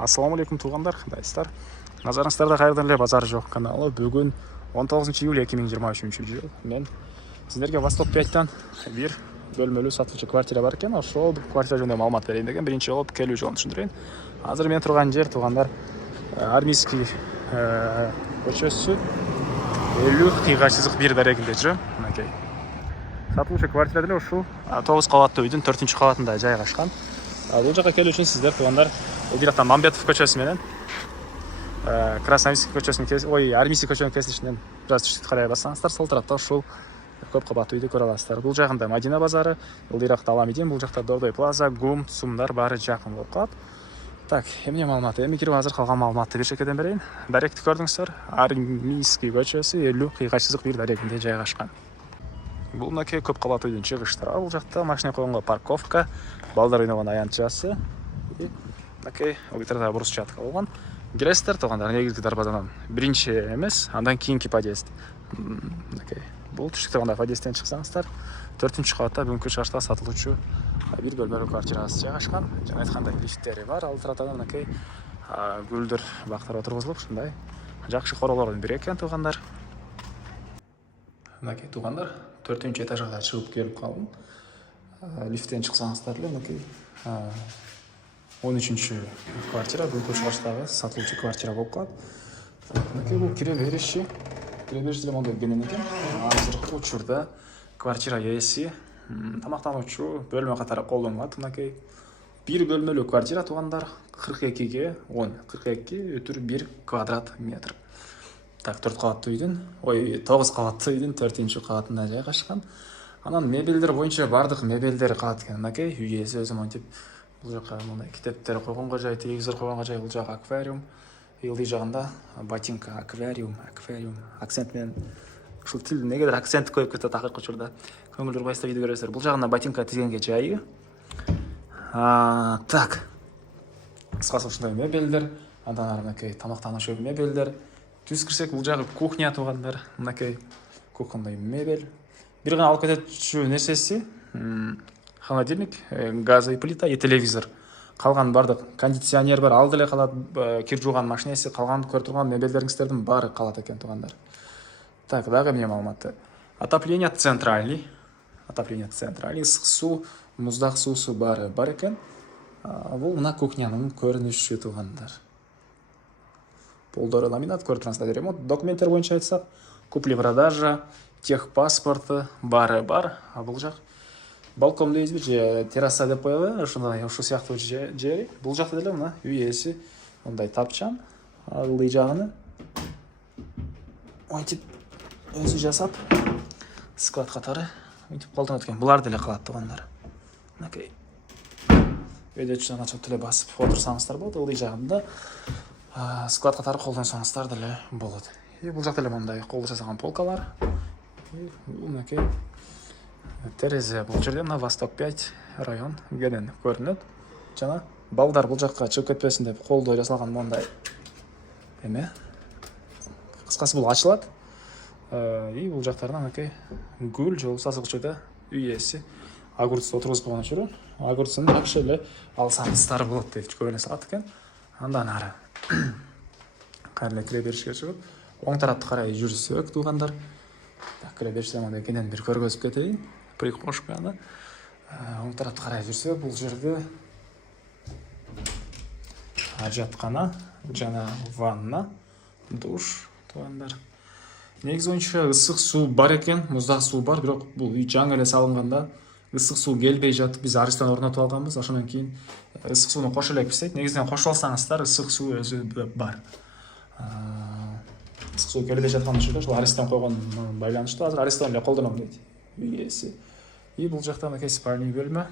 Ассалаумалейкум туғандар, қандайсыздар? Назарыңыздарда қайырдан эле базар жоқ каналы. Бүгін 19 июль 2023 жыл. Мен сіздерге Восток 5-тан bir бөлмөлүү сатылчу квартира бар экен. Ошол квартира жөнүндө маалымат берейин деген биринчи болуп келүү жолун түшүндүрөйүн. Азыр мен турган жер туғандар Армейский көчөсү 50 кыйгачсыздык 1 дарегинде жүрөм. Мынакей. Сатылчу квартира деле ушул 9 кабаттуу үйдүн 4-кабатында жайгашкан. Бул жака келүү үчүн сиздер туғандар бул жактан Мамбетов көчөсү менен Красноармейский көчөсүнүн Армейский көчөнүн кесилишинен бираз түштүк карай бассаңыздар, сол тарапта ушул көп кабаттуу үйдү көрө аласыздар. Бул жагында Мадина базары, ылдыйракта Аламедин, бул жакта Дордой плаза, ГУМ, ЦУМдар баары жакын болуп калат. Так, эмне маалымат? Эми кирип азыр калган маалыматты бир шекеден берейин. Даректи көрдүңүздөр, Армейский көчөсү 50 кыйгачсыздык 1 дарегинде жайгашкан. Бул мынакей көп кабаттуу үйдүн чыгыштары. Бул жакта машина койгонго парковка, балдар ойногон аянтчасы. Мынакей ылдыйракта брусчатка болгон. Киресиздер туғандар негизги дарбазадан биринчи эмес, андан кийинки подъезд. Мынакей. Бул түштүк турганда подъездден чыксаңыздар, 4-кабатта бүгүнкү чыгышта сатылуучу бир бөлмөлүү квартирасы жайгашкан. Жана айткандай лифттери бар. Ал тараптан мынакей гүлдөр бактар отургузулуп, ушундай жакшы королордун бири экен туғандар. Мынакей туғандар 4-этажга чыгып келип калдым. Лифттен чыксаңыздар эле мынакей 13-чү квартира, бүгүнкү чыгыштагы сатылуучу квартира болуп калат. Мынакей бул кире бериши деле мондой келген экен. Азыркы учурда квартира ээси тамактануучу бөлмө катары колдонулат. Мынакей бир бөлмөлүү квартира туғандар 42 42,1 квадрат метр. Так, 4 кабаттуу үйдүн, 9 кабаттуу үйдүн 4-кабатында жайгашкан. Анан мебелдер боюнча бардык мебелдер калат экен. Мынакей үй ээси өзү монтип бул жака мындай китептер койгонго жай, телевизор койгонго жай, бул жака аквариум. Ылдый жагында ботинка, аквариум, акцент менен ушул тил негедир акцент коюп кетет акыркы учурда. Көңүл бурбайсыздар, видео көрөсүздөр. Бул жагында ботинка тизгенге жайы. Так. Кыскасы ушундай мебелдер, андан ары мынакей тамактануучу мебелдер. Түз кирсек бул жагы кухня туғандар. Мынакей кухонный мебель. Бир гана алып кетүүчү нерсеси холодильник, газовый плита и телевизор. Калган бардык кондиционер бар, ал деле калат, кир жууган машинеси, калган көрүп турган мебелдериңиздердин баары калат экен туғандар. Так, дагы эмне маалыматы? Отопление центральный, ысык суу, муздак суусу баары бар экен. Бул мына кухнянын көрүнүшү туғандар. Полдоры ламинат, көрүп турасыздар. Ремонт документтер боюнча айтсак, купли-продажа, техпаспорты баары бар. Бул жак балкон дейбизби же терраса деп коелу, ушундай ушул сыяктуу жери. Бул жакта деле мына үй ээси мындай тапчан, ылдый жагыны монтип өзү жасап, склад катары монтип колдонот экен. Булар деле калат туғандар. Мынакей өйдөчүн ачып деле басып отурсаңыздар болот. Ылдый жагында склад катары колдонсоңуздар деле болот. Бул жакта деле мындай кол жасаган полкалар. Мынакей терезе бул жерде мына Восток 5 район кенен көрүнөт. Жана балдар бул жакка чыгып кетпесин деп колдо жасалган мындай эме. Кыскасы бул ачылат. Бул жактарына мынакей гүл же усасык учурда үй ээси огурцты отургузуп койгон учуру огурцун жакшы эле алсаңыздар болот деп көп эле салат экен. Андан ары кайра эле кире беришке чыгып, оң тарапты карай жүрсөк туғандар. Так, кире бериште мындай кенен бир көргөзүп кетейин. Прикошканы. Оң тарапты карай жүрсөк, бул жерде ажаткана жана ванна, душ туғандар. Негизи боюнча ысык суу бар экен, муздак суу бар, бирок бул үй жаңы эле салынганда ысык суу келбей жатып, биз арыстан орнотуп алганбыз. Ошондон кийин ысык сууну кошо элек бизсек, негизинен кошуп алсаңыздар ысык суу өзү бар. Ысык суу келбей жаткан учурда ушул арыстан койгон байланыштуу азыр арыстан эле колдоном дейт үй ээси. Бул жакта мынакей спальный бөлмө.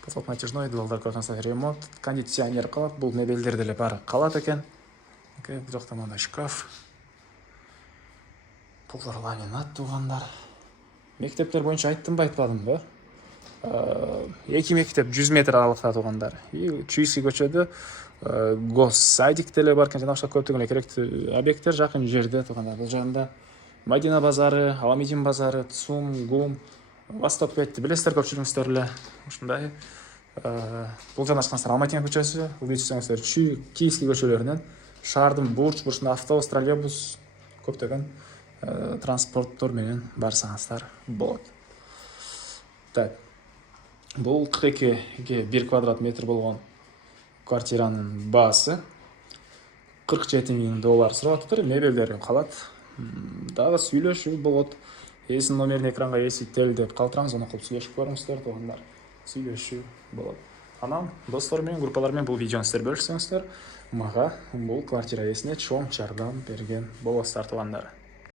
Потолок натяжной, балдар көрсөңүздөр, ремонт, кондиционер калат, бул мебелдер деле баары калат экен. Бул жакта мындай шкаф. Полдор ламинат туғандар. Мектептер боюнча айттымбы, айтпадымбы? 2 мектеп 100 метр аралыкта туғандар. Чуйский көчөдө госсадик деле бар экен, жана башка көптөгөн эле керектүү объекттер жакын жерде туғандар. Бул жагында Мадина базары, Аламедин базары, ЦУМ, ГУМ, Восток 5-ти билесиздер көпчүлүгүңүздөр эле. Ушундай Бұл жанашқансыздар Алматина көшесі, үлгейсеңіздер Киевский көшелерінен шаһардың бурч-бурчында автобус, троллейбус, көптеген транспортторменен барсаңыздар болады. Так. Бұл 42-ге 1 квадрат метр болған квартираның басы $47,000 сұрап тұр. Мебелдері қалады. Дағы сөйлешу болады. Есін номерін экранға есептелдеп қалтыраңыз, оны қылып сөйлешіп көріңіздер, туғандар. Сөйлешу болады. Анам достармен, группалармен бұл видеоны сіздер бөлісіңіздер. Маға бұл квартира есіне чоң жардам берген боласыздар, туғандар.